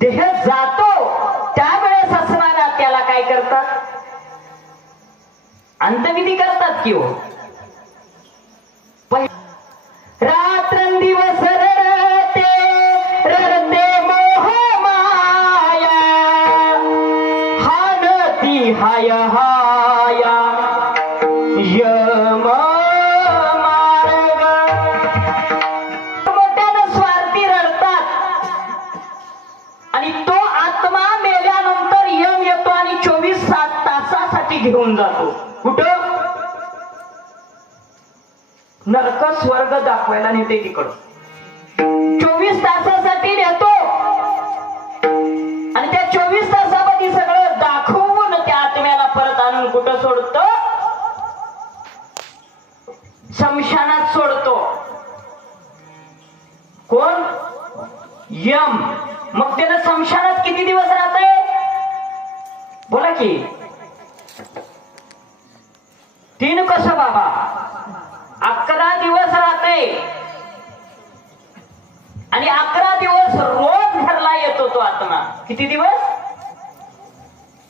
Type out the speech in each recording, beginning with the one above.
देह जातो त्यावेळेस असणारा त्याला काय करतात? अंतविधी करतात की हो. रात्रंदिवस रडते रडते मोह माया हानती हाय हाया यम मार्ग. मोठ्यानं स्वार्थी रडतात आणि तो आत्मा मेल्यानंतर यम येतो आणि 24 तासासाठी घेऊन जातो. कुठं? नरक स्वर्ग दाखवायला नेते तिकडं. 24 तासासाठी नेतो आणि त्या 24 तासामध्ये सगळं दाखवून त्या आत्म्याला परत आणून कुठं सोडतो? शमशानात सोडतो. कोण? यम. मग त्यानं शमशानात किती दिवस राहतंय? बोला की. 3 कसं बाबा? 11 दिवस राहते आणि 11 दिवस रोज घरला येतो तो आत्मा. किती दिवस?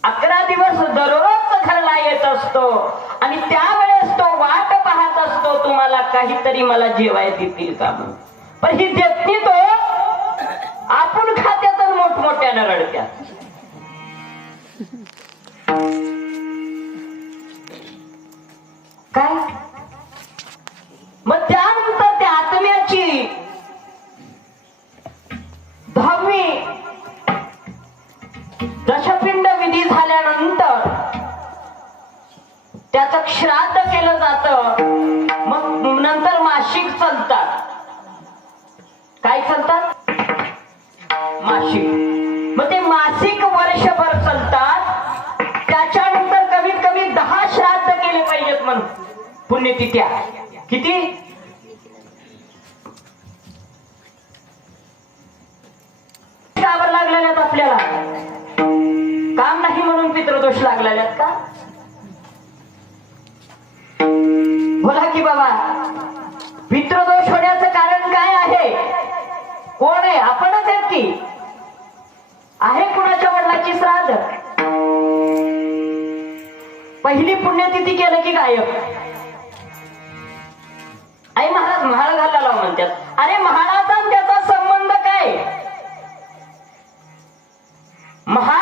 11 दिवस दररोज घरला येत असतो आणि त्यावेळेस तो वाट पाहत असतो तुम्हाला काहीतरी मला जेवाय देतील का म्हणून. पण ही देत नाही तो. आपण खात्यात मोठमोठ्यानं रडत्यात. काय? मग त्यानंतर त्या आत्म्याची 10वी दशपिंड विधी झाल्यानंतर त्याचं श्राद्ध केलं जातं. मग नंतर मासिक चालतात. काय चालतात? मासिक. मग ते मासिक वर्षभर चालतात. त्याच्यानंतर कमीत कमी 10 श्राद्ध केले पाहिजेत म्हणून पुण्यतिथ्या. किती? काबर लागलेल्यात आपल्याला? काम नाही म्हणून पितृदोष लागलेल्यात का? बोला की बाबा. पितृदोष होण्याचं कारण काय आहे? कोण आहे? आपणच आहेत की. आहे कुणाच्या वडिलाची श्राद्ध? पहिली पुण्यतिथी केलं की गायब. आई महाराज महाळ घालायला म्हणतात. अरे महाळाचा त्याचा संबंध काय? महाळ